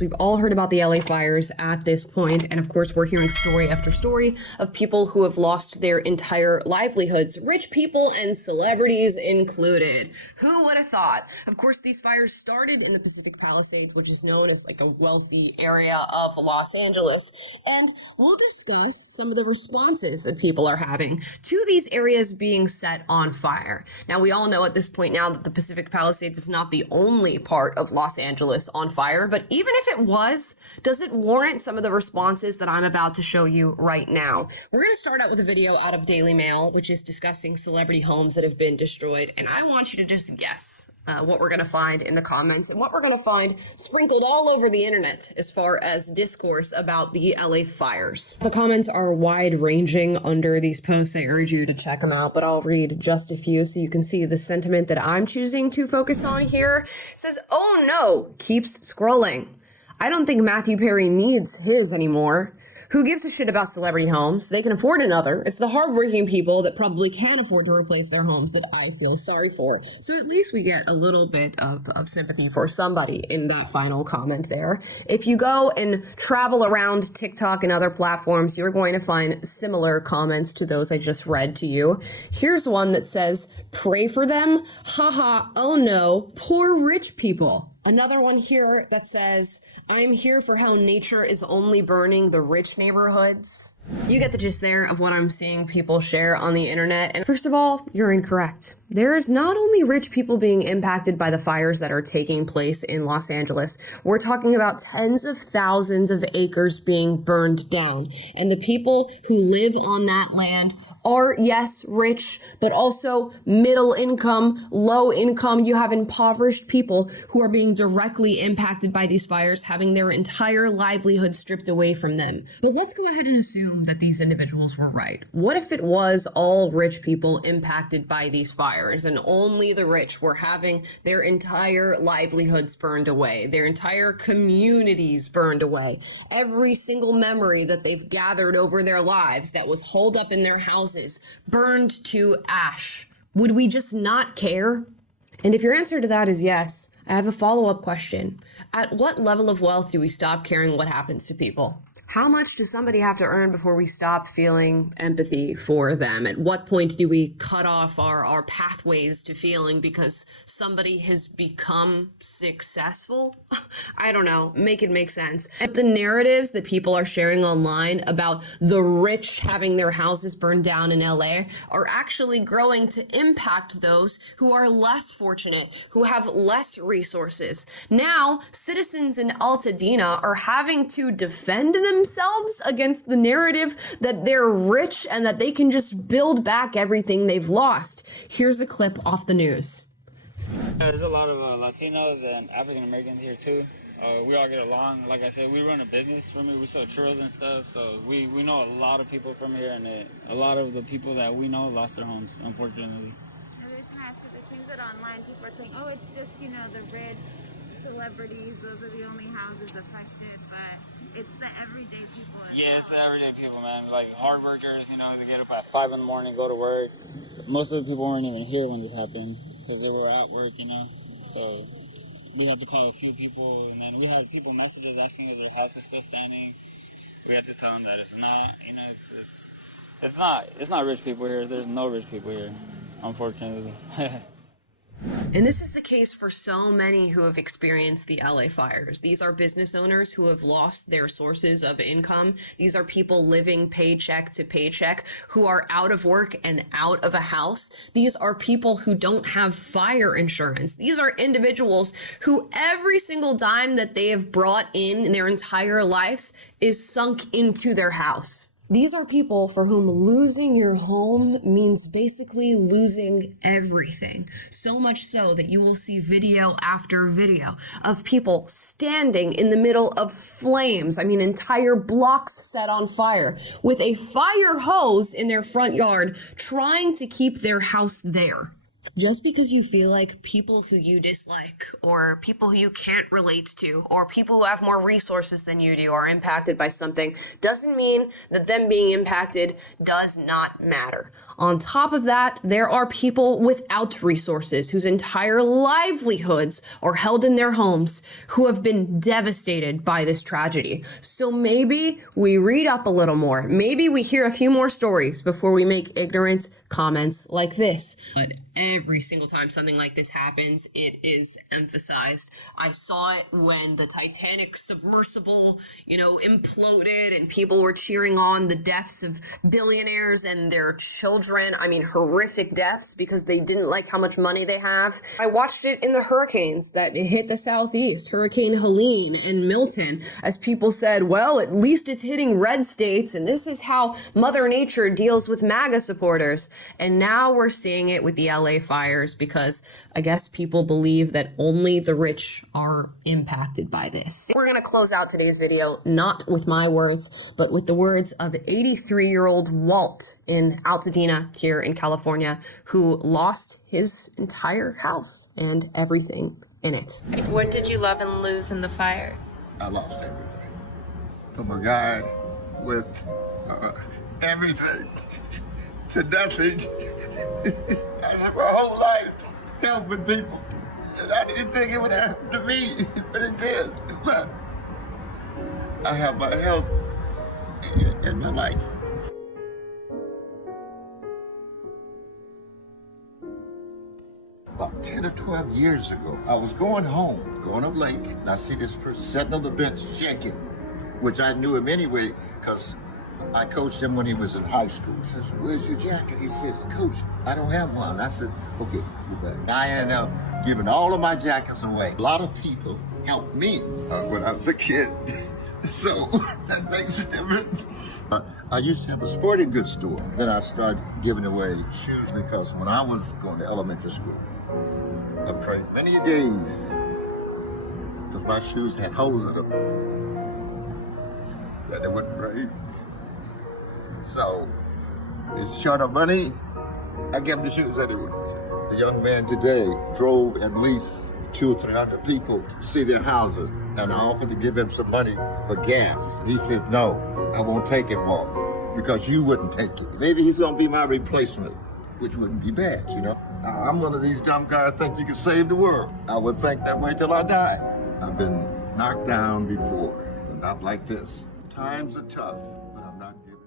We've all heard about the LA fires at this point, and of course we're hearing story after story of people who have lost their entire livelihoods, rich people and celebrities included. Who would have thought? Of course, these fires started in the Pacific Palisades, which is known as like a wealthy area of Los Angeles, and we'll discuss some of the responses that people are having to these areas being set on fire. Now, we all know at this point now that the Pacific Palisades is not the only part of Los Angeles on fire, but even if it was, does it warrant some of the responses that I'm about to show you right now? We're going to start out with a video out of Daily Mail, which is discussing celebrity homes that have been destroyed, and I want you to just guess what we're going to find in the comments and what we're going to find sprinkled all over the internet as far as discourse about the LA fires. The comments are wide-ranging under these posts. I urge you to check them out, but I'll read just a few so you can see the sentiment that I'm choosing to focus on here. It says, "Oh no," keeps scrolling. "I don't think Matthew Perry needs his anymore. Who gives a shit about celebrity homes? They can afford another. It's the hardworking people that probably can't afford to replace their homes that I feel sorry for." So at least we get a little bit of sympathy for somebody in that final comment there. If you go and travel around TikTok and other platforms, you're going to find similar comments to those I just read to you. Here's one that says, "Pray for them. Haha, oh no, poor rich people." Another one here that says, "I'm here for how nature is only burning the rich neighborhoods." You get the gist there of what I'm seeing people share on the internet. And first of all, you're incorrect. There is not only rich people being impacted by the fires that are taking place in Los Angeles. We're talking about tens of thousands of acres being burned down. And the people who live on that land are, yes, rich, but also middle income, low income. You have impoverished people who are being directly impacted by these fires, having their entire livelihood stripped away from them. But let's go ahead and assume that these individuals were right. What if it was all rich people impacted by these fires and only the rich were having their entire livelihoods burned away, their entire communities burned away, every single memory that they've gathered over their lives that was holed up in their houses burned to ash? Would we just not care? And if your answer to that is yes, I have a follow-up question. At what level of wealth do we stop caring what happens to people? How much does somebody have to earn before we stop feeling empathy for them? At what point do we cut off our pathways to feeling because somebody has become successful? I don't know. Make it make sense. And the narratives that people are sharing online about the rich having their houses burned down in LA are actually growing to impact those who are less fortunate, who have less resources. Now, citizens in Altadena are having to defend themselves against the narrative that they're rich and that they can just build back everything they've lost. Here's a clip off the news. There's a lot of Latinos and African Americans here too. We all get along. Like I said, we run a business from here. We sell churros and stuff. So we know a lot of people from here, and a lot of the people that we know lost their homes, unfortunately. The reason I ask is it seems that online people are saying, oh, it's just, the rich celebrities, those are the only houses affected, but it's the everyday people as Yeah, well. it's the everyday people, man. Like hard workers, they get up at 5 in the morning, go to work. Most of the people weren't even here when this happened because they were at work, So we had to call a few people, and then we had people messages asking if their house is still standing. We had to tell them that it's not, it's not rich people here. There's no rich people here, unfortunately. And this is the case for so many who have experienced the LA fires. These are business owners who have lost their sources of income. These are people living paycheck to paycheck who are out of work and out of a house. These are people who don't have fire insurance. These are individuals who every single dime that they have brought in their entire lives is sunk into their house. These are people for whom losing your home means basically losing everything. So much so that you will see video after video of people standing in the middle of flames. Entire blocks set on fire with a fire hose in their front yard trying to keep their house there. Just because you feel like people who you dislike or people who you can't relate to or people who have more resources than you do are impacted by something doesn't mean that them being impacted does not matter. On top of that, there are people without resources whose entire livelihoods are held in their homes who have been devastated by this tragedy. So maybe we read up a little more. Maybe we hear a few more stories before we make ignorant comments like this. But every single time something like this happens, it is emphasized. I saw it when the Titanic submersible, imploded and people were cheering on the deaths of billionaires and their children. I mean, horrific deaths because they didn't like how much money they have. I watched it in the hurricanes that hit the Southeast, Hurricane Helene and Milton, as people said, well, at least it's hitting red states, and this is how Mother Nature deals with MAGA supporters. And now we're seeing it with the LA fires because I guess people believe that only the rich are impacted by this. We're gonna close out today's video not with my words, but with the words of 83-year-old Walt in Altadena here in California, who lost his entire house and everything in it. What did you love and lose in the fire? I lost everything. From a guy with everything to nothing. I spent my whole life helping people. And I didn't think it would happen to me, but it did. But I have my health and my life. About 10 or 12 years ago, I was going home, going up late, and I see this person sitting on the bench shaking, which I knew him anyway, because I coached him when he was in high school. He says, where's your jacket? He says, Coach, I don't have one. I said, okay, you're back. I ended up giving all of my jackets away. A lot of people helped me when I was a kid, so that makes a difference. I used to have a sporting goods store. Then I started giving away shoes because when I was going to elementary school, I prayed many days because my shoes had holes in them that it wouldn't rain. So, it's short of money, I give them the shoes anyway. The young man today drove at least 200 or 300 people to see their houses, and I offered to give him some money for gas. He says, no, I won't take it, Walt, because you wouldn't take it. Maybe he's gonna be my replacement, which wouldn't be bad, I'm one of these dumb guys think you can save the world. I would think that way till I die. I've been knocked down before, but not like this. Times are tough, but I'm not giving